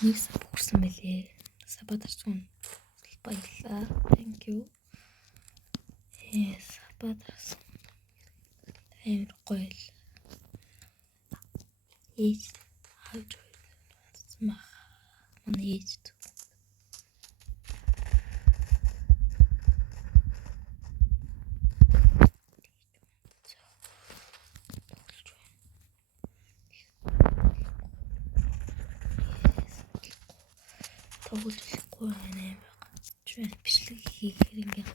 Нэг сав хүрсэн мэлээ. Сабадарчгүй баярлаа. Thank you. Сабадарсан. Амар гоё л. Ээж хавж байна. Манай ээж. Тоглохгүй байна юм байна. Чүн бичлэг хийхээр ингээд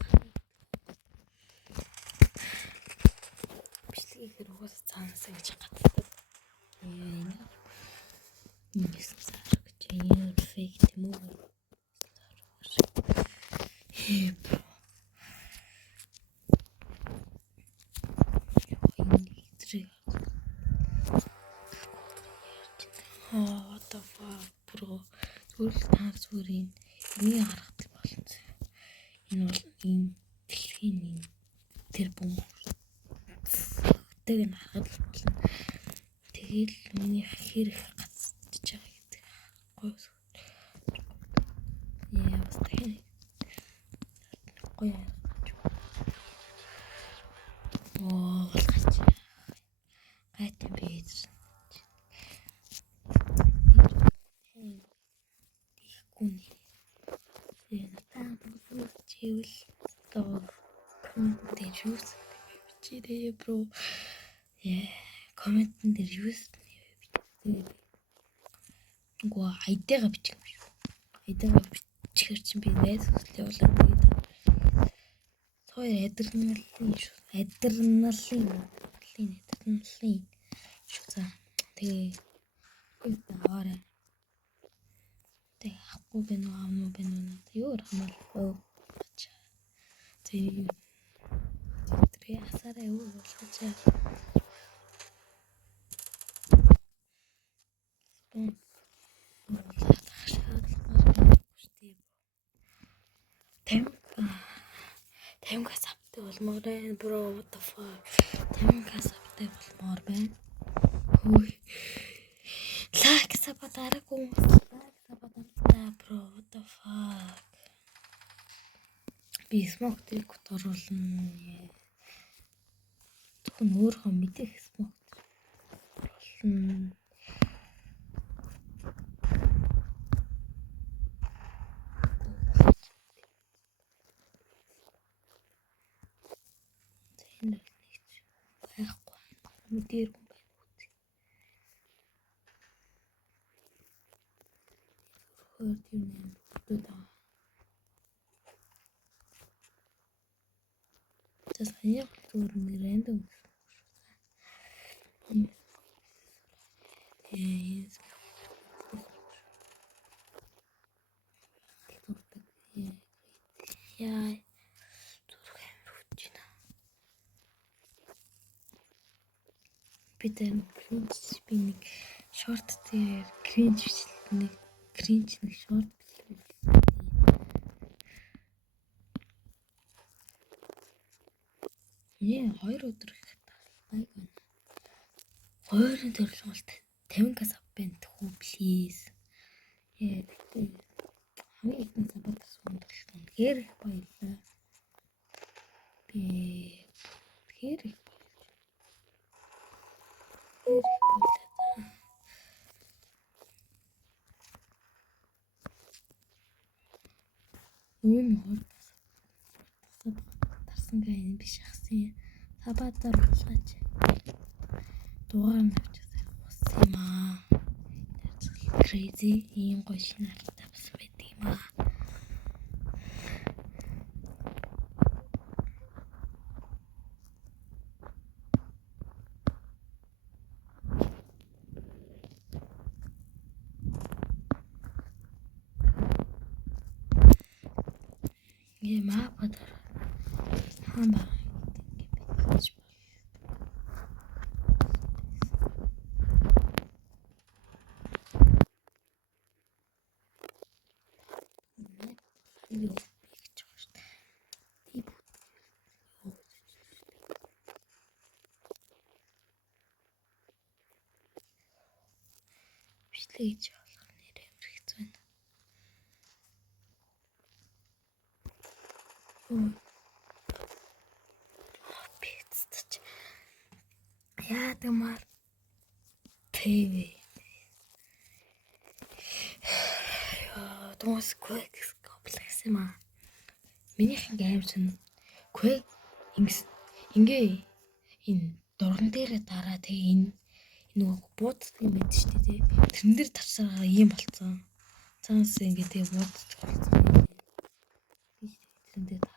бичлэг хийхээр угаас цаанасаа гэж гаддаг. Yes, perfect move. What the fuck, bro? Зүгээр л таар зүгээр энийг харахад болно. Энэ бол энэ дэлхийн тэр бөмбөг. Тэг нь харахад болно. Тэгэл миний хэрэг гацчихж байгаа гэдэг. Гоё. Яа, бас тань. Гоё. Оо, гач. Гайтай бийж. Гүн. Чивэл тоо коммент юус чирээ бро. Комментэн дээр юус гоо хайдаага бичих юм шүү. Хайдаага бичихэр чинь би найз хүслээ явуулаад тэгээд хоёр адреналин шүү. За тэгээ аваарай. Тэг ахгүй байна уу амнуу байна уу юу хамаахгүй. Тэг тэр асараа юу болгож Тамгаас автай болмоор байна бро. What the fuck? Тамгаас автай болмоор байна. Хөөе. Лайк сабадараагүй. Лайк сабадараа бро. What the fuck? Би смок трик оруулна. Тэгвэл өөрөө мэдэх смок оруулна. Байхгүй. Мэдэр юм байна үү? Хөөд юм даа. Tas ayer tur mirando. Яа. Бид би нэг шорт дээр кринж нэг шорт бичлээ. Хоёр өдөр их таалагай байна. Хоёрын төрөлгөлт 50-аас авбент хүү плиз. Тэгтээ хамгийн ихний сабатар сундалт үнэхээр их баярлаа. Би тэгэхээр их тарсан гай биш ахсан. Сабатар уулгаач. Дугаар навчсан юм аа. Crazy ийм гоё шинэ алтай бас байдаг юм аа. Маа бадар. Хаана бичлэг хийж болох нэр амирхцэн. Пиццач. Яадамар ТВ. Томас Quake комплекс юм аа. Минийх ингээм чин Quake ингээ энэ дуран дээрээ дараа тэгээ энэ нөгөө бууддаг юм байд штэ тий. Тэрэн дээр тарсараа ийм болцсон. Цаанаас ингээ тэгээ буудчих болцсон. Тэрэн дээр тас.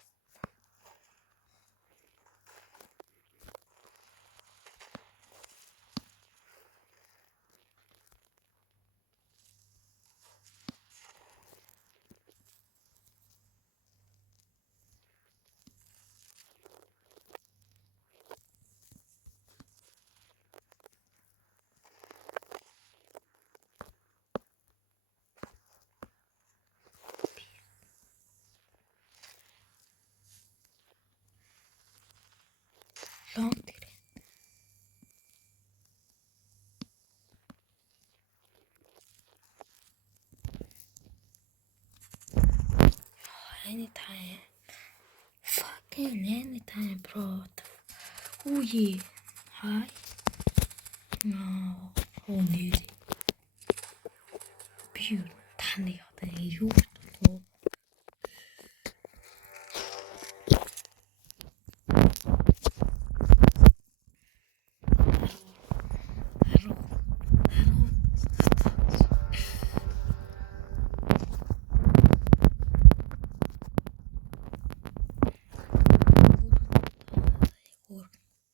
Long тэр. Anytime. Fucking anytime, bro. Oh yeah. Hi. No. Oh nee. Beautiful. Таны одоо юу болов?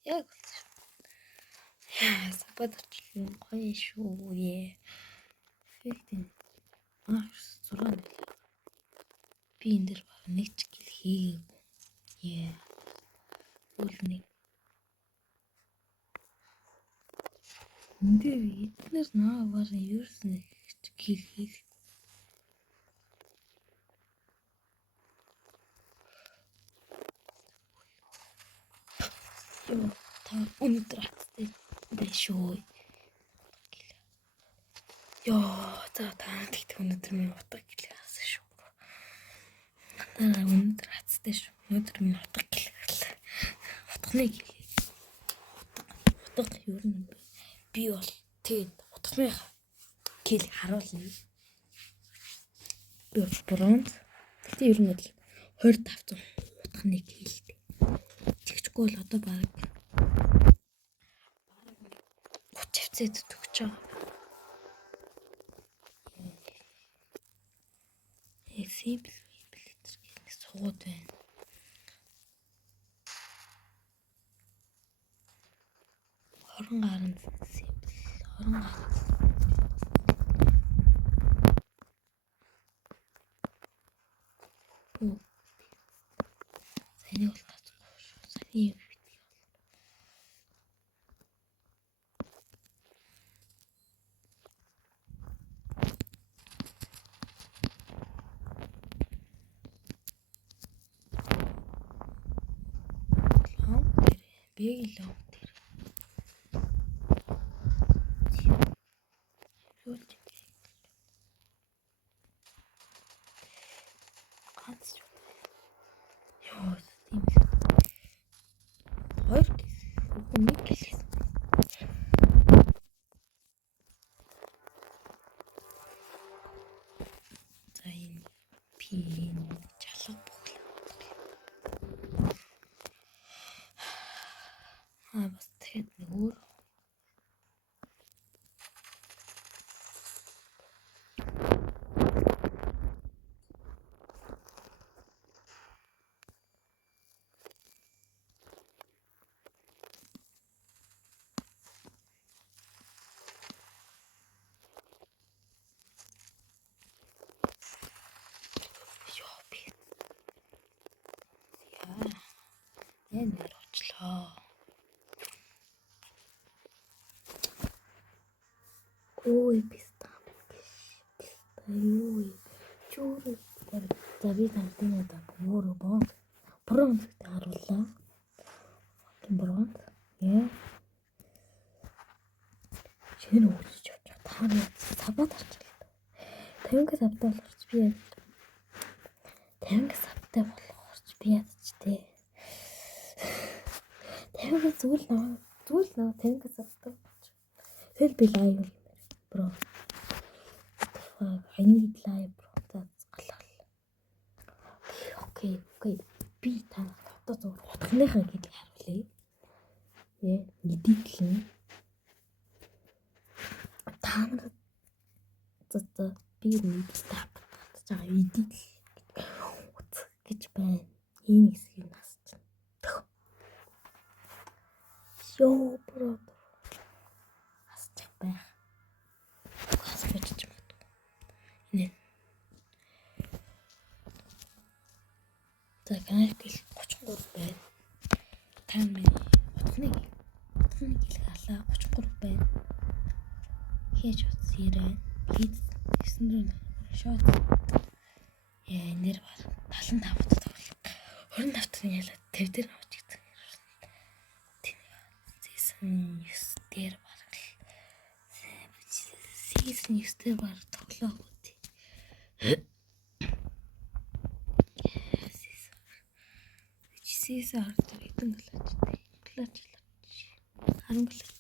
Яг сабадчлын гоё шүү ээ. Фэктэн зураг би энэ дэр баг нэг ч гэл хийгээгүй. Яа. Үлний. Эндээ эднэр наа баг ерөөс нэг ч гэл хийгээгүй. Юу та өнөдөр аттай дэшгүй. Яа, за та тэгт өнөдөр минь утга гэлээ хасаа шүү. Өнөдөр аттай шүү. Өнөдөр минь утга гэлээ. Утганы гэлээ. Утга юу юм бэ? Би бол тэгээд утганы гэл харуулна. Би бол бронз. Тэгтээ ер нь бол 2500 утганы гэлтэй. Тэгчгүй бол одоо баг 30 хвцээд төгч байгаа. Simple гэх сууд байна. Хорон гарын simple. Хорон гарын. Оо. Саний бол гацгүй шүү. Саний юм бит. Бэг лоо тэр. Юулж ганц юу. Ёо тийм л. Хоёр нэг гэлээс. За энэ пин чалга бүхлээ. Бас тэгэхэд нэг өөр энэ очлоо. Ой пистам. Ой. Чүрэ. За би тантын одоо өөрөө бронз гэдэг харууллаа. Бронз. Яа. Шинэ өгч явж таа сабад арчлаа. 50-аас авдаг болохч би 50-аас авдаг болохч Би ядч тээ. Тэнгээс зүгээр нөө тэнгээс авдаг. Тэгэл би лайв юм бро. I need live bro. Заалгал. Окей. Би танах одоо зүгээр утасныхаа гэдгийг харуулъя. Эдитлэн. Та нар би нэг тапж байгаа эдитл гэж байна. Энэ хэсгийг насч. Йоо бро. Асч байх. Асч ч юм уу. Энэ. За канал 33 байна. Та миний утасны хэлээ 33 байна. Хийж утсаарай. Хийд 9 шот. Нэр бар 75 тоглох. 25 ялаа 50 дээр авч гэдэг. Season 9 дээр баг л. Season 9 дээр баг тоглох үү. Season 10 дээр хэдэн клач. 10 клач.